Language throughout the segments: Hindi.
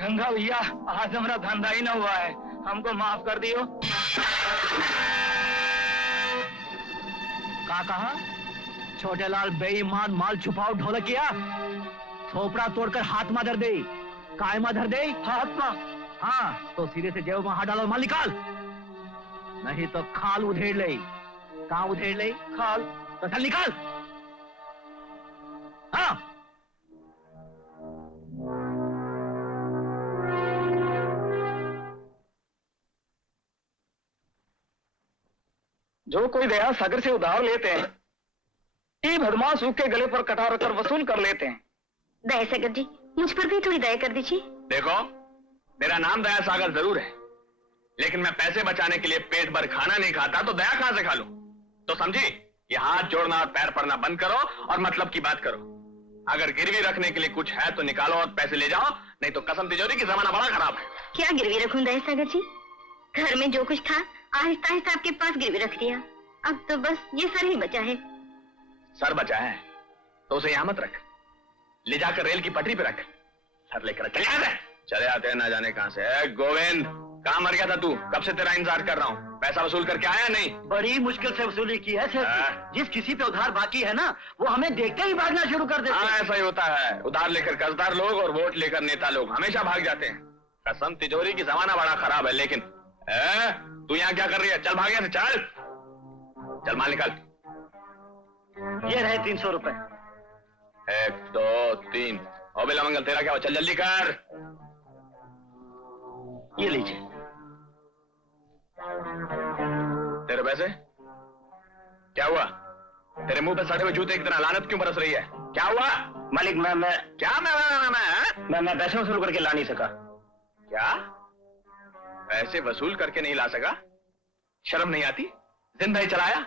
रंगा भैया, आज हमारा धंधा ही ना हुआ है, हमको माफ कर दियो। कहा छोटे लाल बेईमान माल छुपाओ ढोलकिया, थोपड़ा तोड़कर हाथ में धर दे। काय में धर दे? हाथ में। हाँ तो सीधे से जेब में हाथ डालो, माल निकाल, नहीं तो खाल उधेड़ ले। कहाँ उधेड़ ले? खाल। तो चल निकाल। हाँ जो कोई दया सागर से उधार लेते हैं, ये बदमाश के गले पर कटार रखकर वसूल कर लेते हैं। दया सागर जी, मुझ पर भी थोड़ी दया कर दीजिए। देखो, मेरा नाम दया सागर जरूर है, लेकिन मैं पैसे बचाने के लिए पेट भर खाना नहीं खाता, तो दया कहां से खा लूं? तो समझी, ये हाथ जोड़ना और पैर पड़ना बंद करो और मतलब की बात करो। अगर गिरवी रखने के लिए कुछ है तो निकालो और पैसे ले जाओ, नहीं तो कसम तिजोरी की जमाना बड़ा खराब है। क्या गिरवी रखूं दया सागर जी? घर में जो कुछ था आहिस्ता आहिस्ता आपके पास गिरवी रख दिया, अब तो बस ये सर ही बचा है। सर बचा है तो उसे यहां मत रख, ले जाकर रेल की पटरी पे रख। सर लेकर चले आते हैं ना जाने कहां से। गोविंद, कहां मर गया था तू? कब से तेरा इंतजार कर रहा हूं। पैसा वसूल करके आया नहीं? बड़ी मुश्किल से वसूली की है सर। जिस किसी पे उधार बाकी है ना, वो हमें देखते ही भागना शुरू कर देते हैं। ऐसा ही होता है, उधार लेकर कर्जदार लोग और वोट लेकर नेता लोग हमेशा भाग जाते हैं। कसम तिजोरी की जमाना बड़ा खराब है। लेकिन तू यहाँ क्या कर रही है? चल भाग यहाँ से, चल चल माल निकाल। ये रहे 300 रुपए। 1 2 3। ओ बेला मंगल, तेरा क्या हुआ? चल जल्दी कर। ये लीजिए। तेरे पैसे? क्या हुआ? तेरे मुंह पे सड़े हुए जूते की तरह लानत क्यों बरस रही है? क्या हुआ? मालिक मैं क्या मैं पैसे वसूल करके ला नहीं सका। क्या? पैसे वसूल करके नहीं ला सका? शर्म नहीं आती? जिंदगी चलाया,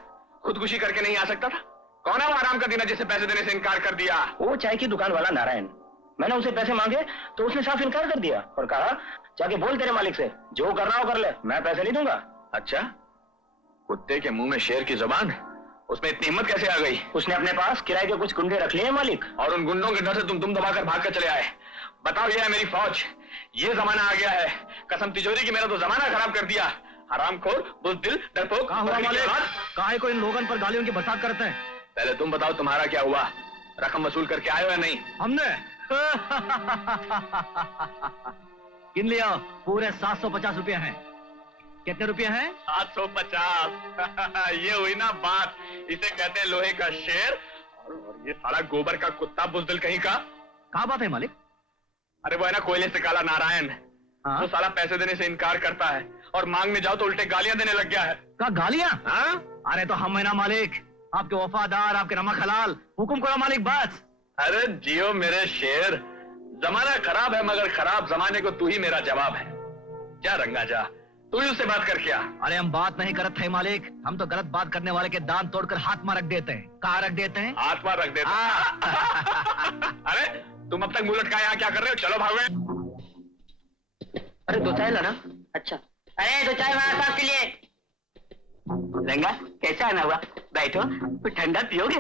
खुदकुशी करके नहीं आ सकता था? कौन है वो आराम का दीना जिसे पैसे देने से इनकार कर दिया? वो चाय की दुकान वाला नारायण। मैंने उसे पैसे मांगे तो उसने साफ इनकार कर दिया और कहा, जाके बोल तेरे मालिक से, जो करना हो कर ले, मैं पैसे नहीं दूंगा। अच्छा, कुत्ते के मुंह में शेर की जुबान, उसमें इतनी हिम्मत कैसे आ गई? उसने अपने पास किराए के कुछ गुंडे रख लिए हैं मालिक, और उन गुंडों के डर से तुम दबाकर भाग कर चले आए। बताओ, ये है मेरी फौज, ये जमाना आ गया है। कसम तिजोरी की मेरा तो जमाना खराब कर दिया। हरामखोर, बुज़दिल, डरपोक। काहे को इन लोगों पर गालियों की बरसात करते हैं? पहले तुम बताओ, तुम्हारा क्या हुआ? रकम वसूल करके आए हो या नहीं? हमने गिन लिया, पूरे 750 रुपए हैं। कितने रुपए हैं? 750। ये हुई ना बात, इसे कहते हैं लोहे का शेर। और ये साला गोबर का कुत्ता, बुज़दिल कहीं का। क्या बात है मालिक? अरे वो है ना कोयले से काला नारायण, वो साला पैसे देने से इनकार करता है और मांगने जाओ तो उल्टे गालियां देने लग गया है। क्या गालियां? हाँ? अरे तो हम है ना मालिक, आपके वफादार, आपके नमक हलाल। हुकुम करो मालिक, बस। अरे जियो मेरे शेर, जमाना खराब है मगर खराब जमाने को तू ही मेरा जवाब है। जा रंगा जा, तू ही उससे बात कर क्या? अरे हम बात नहीं करते हैं मालिक, हम तो गलत बात करने वाले के दांत तोड़कर हाथ में रख देते हैं। कहाँ रख देते हैं? हाथ में रख देते हैं। अरे तुम अब तक मुंह लटकाए यहाँ क्या कर रहे हो? चलो भागो। अरे दो चाय लाना। अच्छा, अरे दो चाय हमारे साहब के लिए। रंगा, कैसा आना हुआ? बैठो, कुछ ठंडा पियोगे?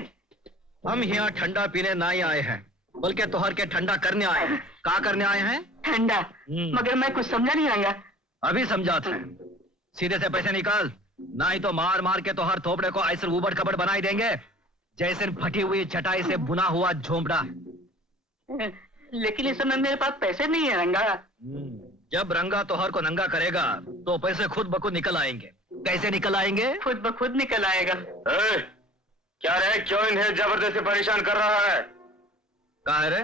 हम यहाँ ठंडा पीने नहीं आए हैं, बल्कि तोहर के ठंडा करने आए हैं। क्या करने आए हैं? ठंडा। मगर मैं कुछ समझा नहीं रंगा। अभी समझाते हैं। सीधे से पैसे निकाल, नहीं तो मार मार के तोहर थोपड़े को ऐसे उबड़ खबड़ बनाई देंगे जैसे फटी हुई चटाई से बुना हुआ झोंपड़ा। लेकिन इस समय मेरे पास पैसे नहीं है रंगा। जब रंगा तोहर को नंगा करेगा तो पैसे खुद ब खुद निकल आएंगे। कैसे निकल आएंगे? खुद ब खुद निकल आएगा। क्या रे, क्यों इन्हें जबरदस्ती परेशान कर रहा है? कहा रे,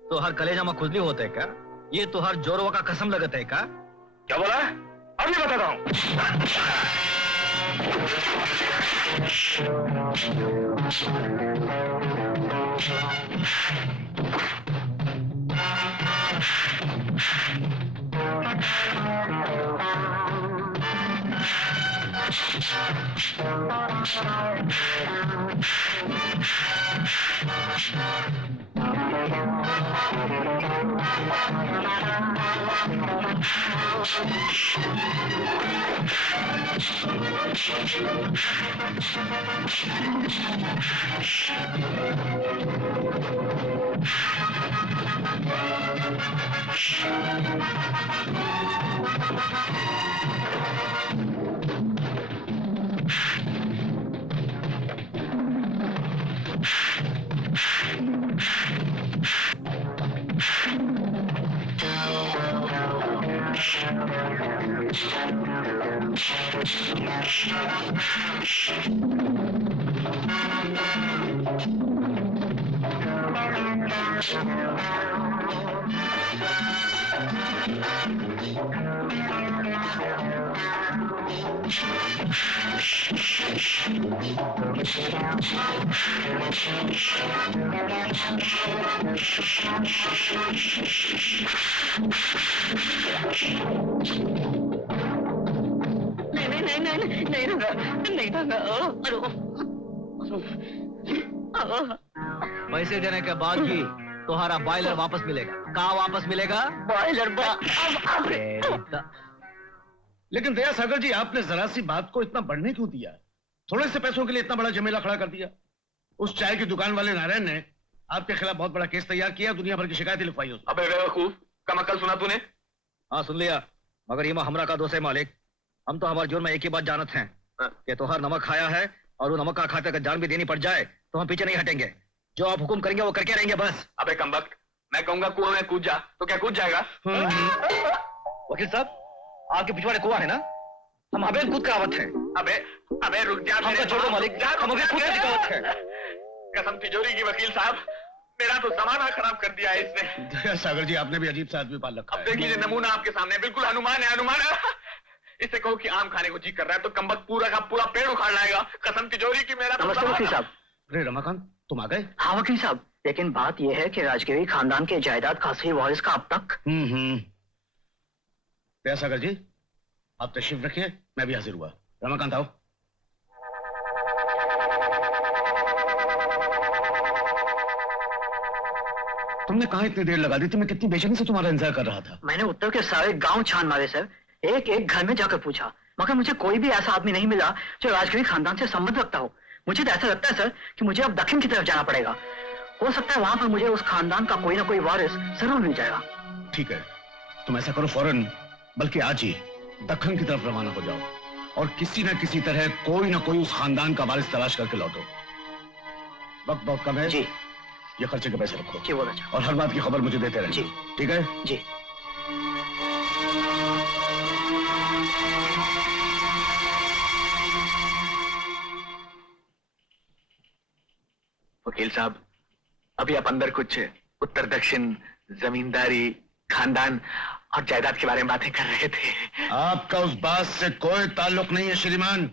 तो हर कलेजा में खुजली होते क्या? ये तो हर जोरवा का कसम लगता है क्या? क्या बोला? अभी बताता हूँ। नहीं रंगा, नहीं रंगा। पैसे देने के बाद ही तुम्हारा बॉयलर वापस मिलेगा। कहाँ वापस मिलेगा? बॉयलर लेकिन दया सागर जी, आपने जरा सी बात को इतना बढ़ने क्यों दिया? थोड़े से पैसों के लिए इतना बड़ा झमेला खड़ा कर दिया। उस चाय की दुकान वाले नारायण ने आपके खिलाफ बहुत बड़ा केस तैयार किया, दुनिया भर की शिकायतें लिखवाई उसने। अबे बेवकूफ, कम अकल सुना तूने? हाँ सुन लिया, मगर ये हमरा का दोष है मालिक। हम तो हमारे जुर्म में एक ही बात जानत हैं कि तोहर नमक खाया है, और वो नमक का खाते अगर जान भी देनी पड़ जाए तो हम पीछे नहीं हटेंगे। जो आप हुक्म करेंगे वो करके रहेंगे बस। अबे कमबख्त, मैं कहूंगा कुआं में कूद जा तो क्या कूद जाएगा? वकील साहब, आपके पिछवाड़े कुआं है ना, हम अबे कूद करावत है। अबे अबे रुक जा, हमका छोड़ दो मालिक, हम अबे कूद करावत है। कसम तिजोरी की वकील साहब, मेरा तो जमाना खराब कर दिया है इसने। दया सागर जी, आपने भी अजीब सा आदमी पाल रखा अब है। देख लीजिए नमूना आपके सामने, बिल्कुल हनुमान है, हनुमान है। इसे कहो कि आम खाने को जी कर रहा है तो कमबख्त पूरा का पूरा पेड़ उखाड़ लाएगा। कसम तिजोरी की मेरा तो नमस्ते वकील साहब। अरे रमाकांत, तुम आ गए? हाँ वकील साहब, लेकिन बात यह है कि राजगिरी खानदान के जायदाद का असली वारिस का अब तक। दया सागर जी, आप तशरीफ रखिए, मैं भी हाजिर हुआ। रमाकांत आओ। तुमने कहा इतनी देर लगा दी थी? मैं कितनी बेचैनी से तुम्हारा इंतजार कर रहा था। मैंने उत्तर के सारे गांव छान मारे सर, एक एक घर में जाकर पूछा, मगर मुझे कोई भी ऐसा आदमी नहीं मिला जो राजगिरी खानदान से संबंध रखता हो। मुझे तो ऐसा लगता है सर कि मुझे अब दक्षिण की तरफ जाना पड़ेगा। हो सकता है वहां पर मुझे उस खानदान का कोई ना कोई वारिस जरूर मिल जाएगा। ठीक है, तुम ऐसा करो, फौरन बल्कि आज ही दक्षिण की तरफ रवाना हो जाओ और किसी न किसी तरह कोई ना कोई उस खानदान का वारिस तलाश करके लौटो। वक्त बहुत कम है जी। ये खर्चे के पैसे रखो जी बहुत अच्छा। और हर बात की खबर मुझे देते रहना। जी। ठीक है जी। वकील साहब, अभी आप अंदर कुछ उत्तर दक्षिण, जमींदारी, खानदान और जायदाद के बारे में बातें कर रहे थे। आपका उस बात से कोई ताल्लुक नहीं है श्रीमान।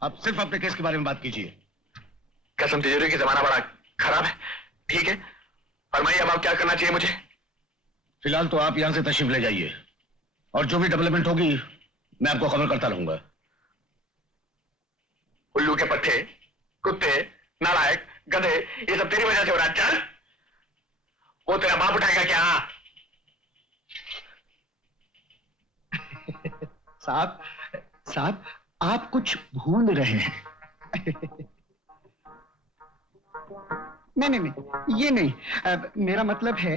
आप सिर्फ अपने केस के बारे में बात कीजिए। कसम तिजोरी की जमाना बड़ा खराब है। ठीक है, फरमाइए अब आप क्या करना चाहिए मुझे? फिलहाल तो आप यहां से तशरीफ ले जाइए और जो भी डेवलपमेंट होगी मैं आपको खबर करता रहूंगा। उल्लू के पट्टे, कुत्ते, नालायक, गधे, ये सब तेरी वजह से हो रहा है। चल, वो तेरा बाप उठाएगा क्या? साहब, साहब आप कुछ भूल रहे हैं। नहीं, ये नहीं। मेरा मतलब है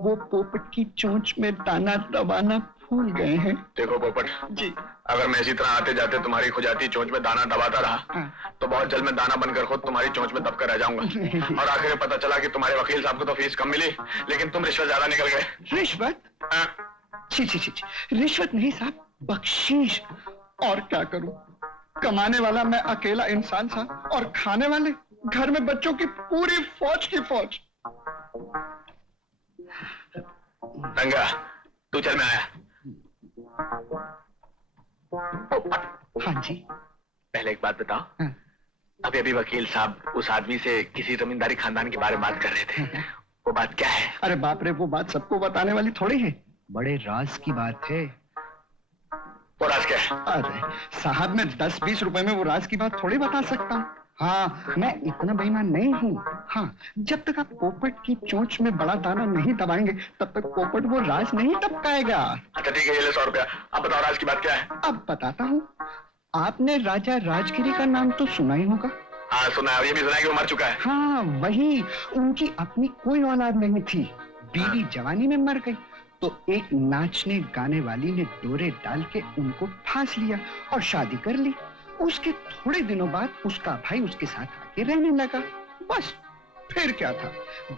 वो पोपट की चोंच में दाना दबाना भूल गए हैं। देखो पोपट जी, अगर मैं इसी तरह आते जाते तुम्हारी खुजाती चोंच में दाना दबाता रहा तो बहुत जल्द मैं दाना बनकर खुद तुम्हारी चोंच में दबकर रह जाऊंगा। और आखिर में पता चला कि तुम्हारे वकील साहब को तो फीस कम मिली लेकिन तुम रिश्वत ज्यादा निकल गए। रिश्वत? हाँ। छी, रिश्वत नहीं साहब, बख्शीश। और क्या करूं, कमाने वाला मैं अकेला इंसान था और खाने वाले घर में बच्चों की पूरी फौज की फौज। रंगा, तू चल, मैं आया। हाँ जी। पहले एक बात बताओ, हाँ। अभी अभी वकील साहब उस आदमी से किसी जमींदारी खानदान के बारे में बात कर रहे थे, वो बात क्या है? अरे बाप रे, वो बात सबको बताने वाली थोड़ी है, बड़े राज की बात है। वो राज क्या है? अरे साहब, मैं 10-20 रुपए में वो राज की बात थोड़ी बता सकता हूँ। हाँ, मैं इतना बेईमान नहीं हूँ। हाँ, जब तक आप पोपट की चोंच में बड़ा दाना नहीं दबाएंगे तब तक पोपट वो राज नहीं टपकाएगा। अच्छा ठीक है, ये ले 100 रुपया। अब बताओ राज की बात क्या है? अब बताता हूँ। आपने राजा राजगिरी का नाम तो सुना ही होगा। हाँ सुना है, ये भी सुना है कि वो मर चुका है। हाँ वही, उनकी अपनी कोई औलाद नहीं थी, बीवी जवानी में मर गई, तो एक नाचने गाने वाली ने डोरे डाल के उनको फांस लिया और शादी कर ली। उसके थोड़े दिनों बाद उसका भाई उसके साथ आके रहने लगा। बस फिर क्या था,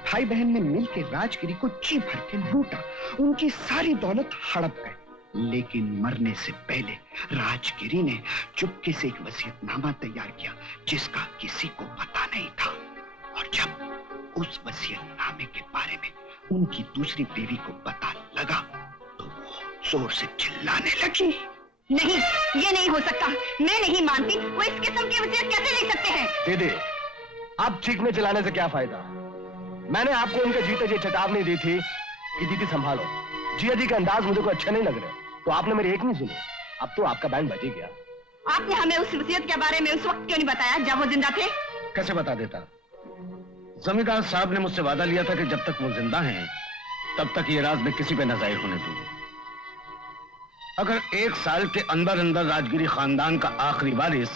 भाई बहन ने मिलकर राजगिरी को जी भर के लूटा, उनकी सारी दौलत हड़प गई। लेकिन मरने से पहले राजगिरी ने चुपके से एक वसीयतनामा तैयार किया जिसका किसी को पता नहीं था। और जब उस वसीयतनामे के बारे में उनकी दूसरी बीवी को पता लगा तो वो जोर से चिल्लाने लगी। नहीं, ये नहीं हो सकता, मैं नहीं मानती। वो इस किस्म की वसीयत कैसे ले सकते हैं? दीदी, अब चीखने चिल्लाने से क्या फायदा? मैंने आपको उनके जीते जी चेतावनी दी थी कि दीदी संभालो। जिया जी के अंदाज मुझे को अच्छे नहीं लग रहे, तो आपने मेरी एक नहीं सुनी। अब तो आपका बैंड बज ही गया। आपने हमें उस वसीयत के बारे में उस वक्त क्यों नहीं बताया जब वो जिंदा थे? कैसे बता देता? जमींदार साहब ने मुझसे वादा लिया था कि जब तक वो जिंदा हैं तब तक ये राज मैं किसी पे न जाहिर होने दूंगा। अगर 1 साल के अंदर अंदर राजगिरी खानदान का आखिरी वारिस,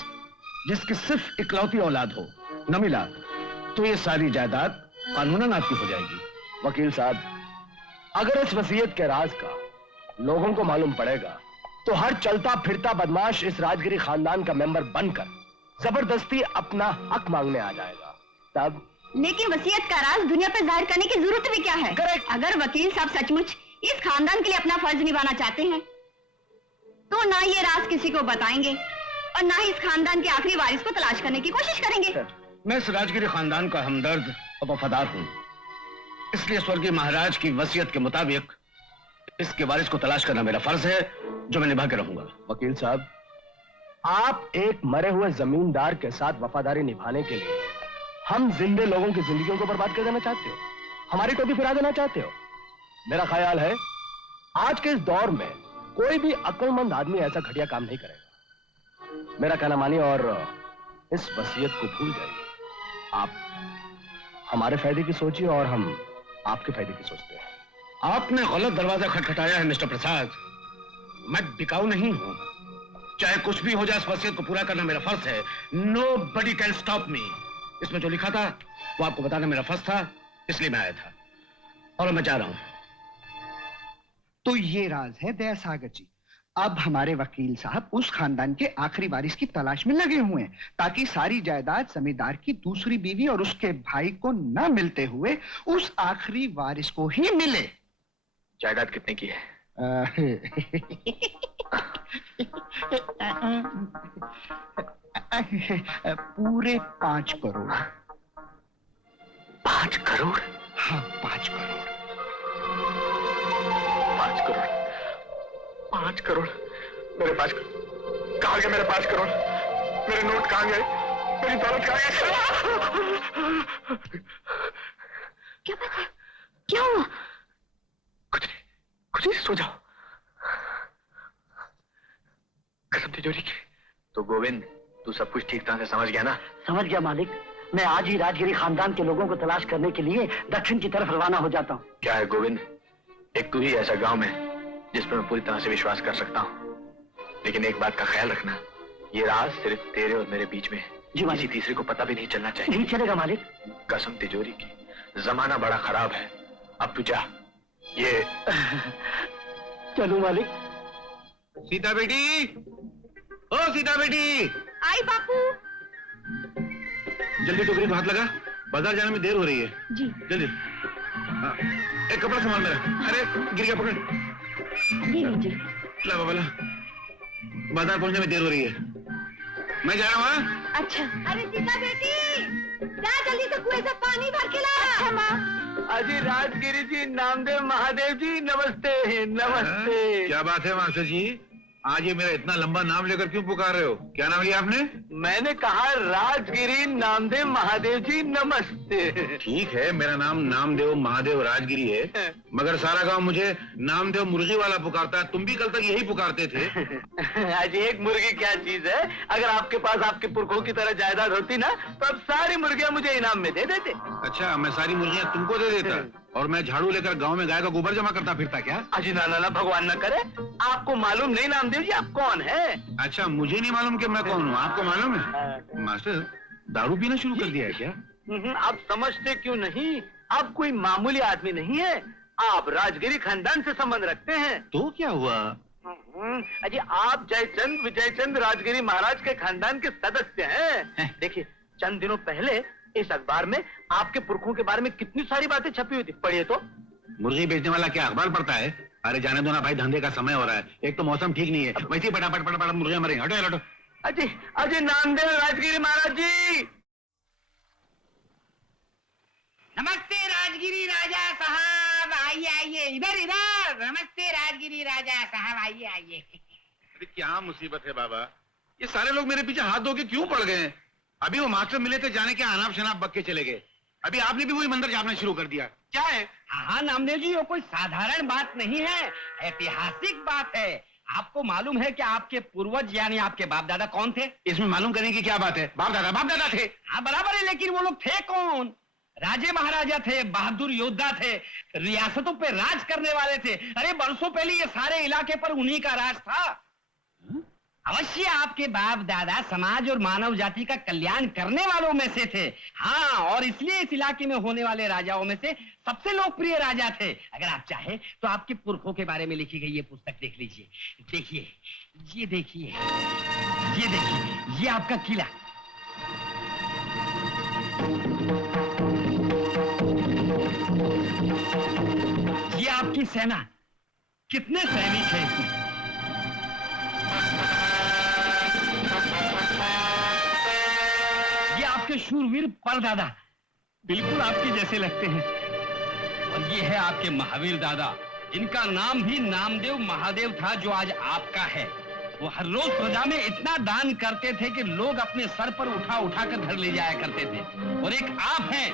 जिसकी सिर्फ इकलौती औलाद हो, न मिला तो ये सारी जायदाद कानूनन आपकी हो जाएगी। वकील साहब, अगर इस वसीयत के राज का लोगों को मालूम पड़ेगा तो हर चलता फिरता बदमाश इस राजगिरी खानदान का मेंबर बनकर जबरदस्ती अपना हक मांगने आ जाएगा। तब लेकिन वसीयत का राज दुनिया पर जाहिर करने की जरूरत भी क्या है? Correct. अगर वकील साहब सचमुच इस खानदान के लिए अपना फर्ज निभाना चाहते हैं तो ना ये राज किसी को बताएंगे और ना ही इस खानदान के आखिरी वारिस को तलाश करने की कोशिश करेंगे। मैं इस राजगिरी खानदान का हमदर्द और वफादार हूं, इसलिए स्वर्गीय महाराज की वसीयत के मुताबिक इसके वारिस को तलाश करना मेरा फर्ज है, जो मैं निभा के रहूंगा। वकील साहब, आप एक मरे हुए जमींदार के साथ वफादारी निभाने के लिए हम जिंदे लोगों की जिंदगियों को बर्बाद कर देना चाहते हो, हमारी टोपी फिरा देना चाहते हो। मेरा ख्याल है आज के इस दौर में कोई भी अक्लमंद आदमी ऐसा घटिया काम नहीं करेगा। मेरा कहना मानिए और इस वसीयत को भूल जाइए। आप हमारे फायदे की सोचिए और हम आपके फायदे की सोचते हैं। आपने गलत दरवाजा खटखटाया है मिस्टर प्रसाद। मैं बिकाऊ नहीं हूं, चाहे कुछ भी हो जाए इस वसीयत को पूरा करना मेरा फर्ज है। Nobody can stop me। इसमें जो लिखा था वो आपको बताना मेरा फर्ज था, इसलिए मैं आया था और मैं जा रहा हूं। तो ये राज है दया सागर जी। अब हमारे वकील साहब उस खानदान के आखिरी वारिस की तलाश में लगे हुए हैं ताकि सारी जायदाद जमींदार की दूसरी बीवी और उसके भाई को न मिलते हुए उस आखिरी वारिस को ही मिले। जायदाद कितने की है? पूरे 5 करोड़। 5 करोड़? हाँ, 5 करोड़। 5 करोड़? 5 करोड़? मेरे 5 करोड़ कहाँ गए? मेरे 5 करोड़, मेरे नोट कहाँ गए? मेरी दौलत कहाँ गई? क्या बात है? क्या हुआ? कुछ नहीं, सो जाओ। कसम तिजोरी की। तो गोविंद, तू सब कुछ ठीक तरह से समझ गया ना? समझ गया मालिक। मैं आज ही राजगिरी खानदान के लोगों को तलाश करने के लिए दक्षिण की तरफ रवाना हो जाता हूँ। क्या है गोविंद, एक तू ही ऐसा गांव में जिस पर मैं पूरी तरह से विश्वास कर सकता हूँ। लेकिन एक बात का ख्याल रखना, ये राज सिर्फ तेरे और मेरे बीच में है। किसी तीसरे को पता भी नहीं चलना चाहिए। नहीं चलेगा मालिक। कसम तिजोरी की, जमाना बड़ा खराब है। अब तू जा। ये चलूं मालिक। सीता बेटी, ओ सीता बेटी, आई बापू। जल्दी टोकरी को हाथ लगा, बाजार जाने में देर हो रही है। जी जल्दी। हाँ, एक कपड़ा संभाल मेरा। अरे गिर गया, पकड़। जी जी। ला बाबा ला, बाजार पहुंचने में देर हो रही है, मैं जा रहा हूँ। अच्छा। अरे सीता बेटी, जा जल्दी से कुएं से पानी भर के ला। अच्छा माँ। अजी राजगिरी जी, नामदेव महादेव जी, नमस्ते। नमस्ते। क्या बात है मास्टर जी, आज ये मेरा इतना लंबा नाम लेकर क्यों पुकार रहे हो? क्या नाम लिया आपने? मैंने कहा राजगिरी नामदेव महादेव जी नमस्ते। ठीक है, मेरा नाम नामदेव महादेव राजगिरी है, मगर सारा गांव मुझे नामदेव मुर्गी वाला पुकारता है। तुम भी कल तक यही पुकारते थे। आज एक मुर्गी क्या चीज है? अगर आपके पास आपके पुरखों की तरह जायदाद होती ना तो अब सारी मुर्गियां मुझे इनाम में दे देते। अच्छा, मैं सारी मुर्गियां तुमको दे देता और मैं झाड़ू लेकर गांव में गाय का गोबर जमा करता फिरता क्या? अजी ना ना ना, भगवान न करे। आपको मालूम नहीं नामदेव जी आप कौन है? अच्छा, मुझे नहीं मालूम कि मैं कौन हूँ, आपको मालूम है? मास्टर, दारू पीना शुरू कर दिया है क्या? आप समझते क्यों नहीं? आप कोई मामूली आदमी नहीं है, आप राजगिरी खानदान से संबंध रखते हैं। तो क्या हुआ? अजी आप जयचंद विजयचंद राजगिरी महाराज के खानदान के सदस्य हैं। देखिए, चंद दिनों पहले इस अखबार में आपके पुरखों के बारे में कितनी सारी बातें छपी हुई थी, पढ़िए तो। मुर्गी बेचने वाला क्या अखबार पढ़ता है? अरे जाने दो ना भाई, धंधे का समय हो रहा है, एक तो मौसम ठीक नहीं है, वैसे ही फटाफट मुर्गियां मरेंगे। हटो हटो। अजी अजी नामदेव राजगिरी महाराज जी। नमस्ते राजगिरी राजा साहब, आइए आइए, इधर इधर। नमस्ते राजगिरी राजा साहब, आइए आइए। अरे क्या मुसीबत है बाबा, ये सारे लोग मेरे पीछे हाथ धो के क्यों पड़ गए? अभी वो मास्टर मिले थे, जाने के अनाप शनाप बक के चले गए। अभी आपने भी वही मंदिर जापना शुरू कर दिया, क्या है? हाँ नामदेव जी, वो कोई साधारण बात नहीं है, ऐतिहासिक बात है। आपको मालूम है कि आपके पूर्वज यानी आपके बाप दादा कौन थे? इसमें मालूम करने की क्या बात है? बाप दादा थे। हाँ बराबर है, लेकिन वो लोग थे कौन? राजे महाराजा थे, बहादुर योद्धा थे, रियासतों पे राज करने वाले थे। अरे बरसों पहले ये सारे इलाके पर उन्हीं का राज था। अवश्य आपके बाप दादा समाज और मानव जाति का कल्याण करने वालों में से थे। हाँ, और इसलिए इस इलाके में होने वाले राजाओं में से सबसे लोकप्रिय राजा थे। अगर आप चाहे तो आपके पुरखों के बारे में लिखी गई ये पुस्तक देख लीजिए। देखिए, ये देखिए, ये देखिए, ये आपका किला। ये आपकी सेना, कितने सैनिक हैं इसमें? ये आपके शूरवीर परदादा, बिल्कुल आपके जैसे लगते हैं। और ये है आपके महावीर दादा, जिनका नाम भी नामदेव महादेव था, जो आज आपका है। वो हर रोज प्रजा में इतना दान करते थे कि लोग अपने सर पर उठा उठा कर घर ले जाया करते थे। और एक आप हैं,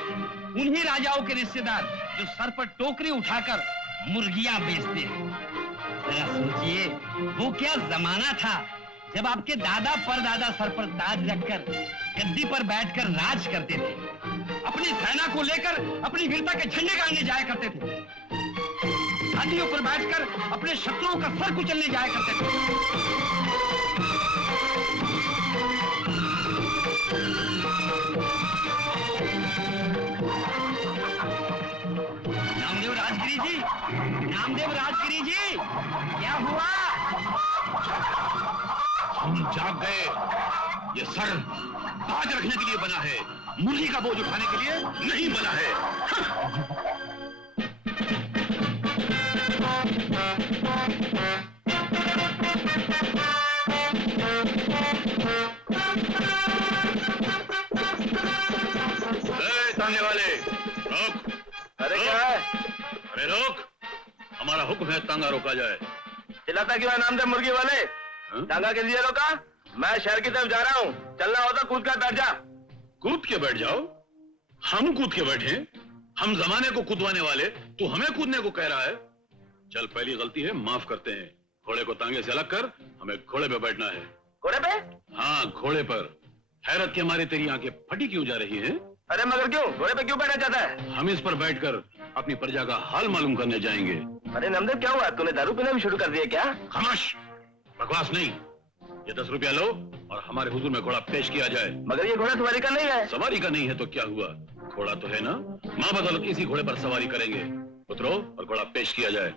उन्हीं राजाओं के रिश्तेदार, जो सर पर टोकरी उठाकर मुर्गियां बेचते हैं। जरा सोचिए, वो क्या जमाना था जब आपके दादा परदादा सर पर ताज रखकर गद्दी पर बैठकर राज करते थे, अपनी सेना को लेकर अपनी वीरता के झंडे गाड़ने जाया करते थे, हाथियों पर बैठकर अपने शत्रुओं का सर कुचलने जाया करते थे। नामदेव राजगिरी जी, नामदेव राजगिरी जी, क्या हुआ? हम जाग गए। ये सर ताज रखने के लिए बना है, मुर्गी का बोझ उठाने के लिए नहीं बना है। सामने वाले रोक। अरे क्या है? अरे रोक, हमारा हुक्म है तांगा रोका जाए। चिल्लाता क्यों है नामदेव मुर्गी वाले? तांगा के लिए रोका? मैं शहर की तरफ जा रहा हूँ, चलना हो तो कूद कर बैठ जा। कूद के बैठ जाओ? हम कूद के बैठे? हम जमाने को कूदवाने वाले, तू हमें कूदने को कह रहा है? चल, पहली गलती है, माफ करते हैं। घोड़े को तांगे से अलग कर, हमें घोड़े पे बैठना है। घोड़े पे? हाँ, घोड़े पर। हैरत के मारे तेरी आंखें फटी क्यों जा रही हैं? अरे मगर क्यों? घोड़े पे क्यों बैठना चाहता है? हम इस पर बैठकर अपनी प्रजा का हाल मालूम करने जाएंगे। अरे नामदेव, क्या हुआ? तूने दारू पीना भी शुरू कर दिया क्या? खामोश, बकवास नहीं। ये 10 रुपया लो और हमारे हुजूर में घोड़ा पेश किया जाए। मगर ये घोड़ा सवारी का नहीं है। सवारी का नहीं है तो क्या हुआ? घोड़ा तो है ना, माँ बदौलत इसी घोड़े पर सवारी करेंगे। उतरो और घोड़ा पेश किया जाए।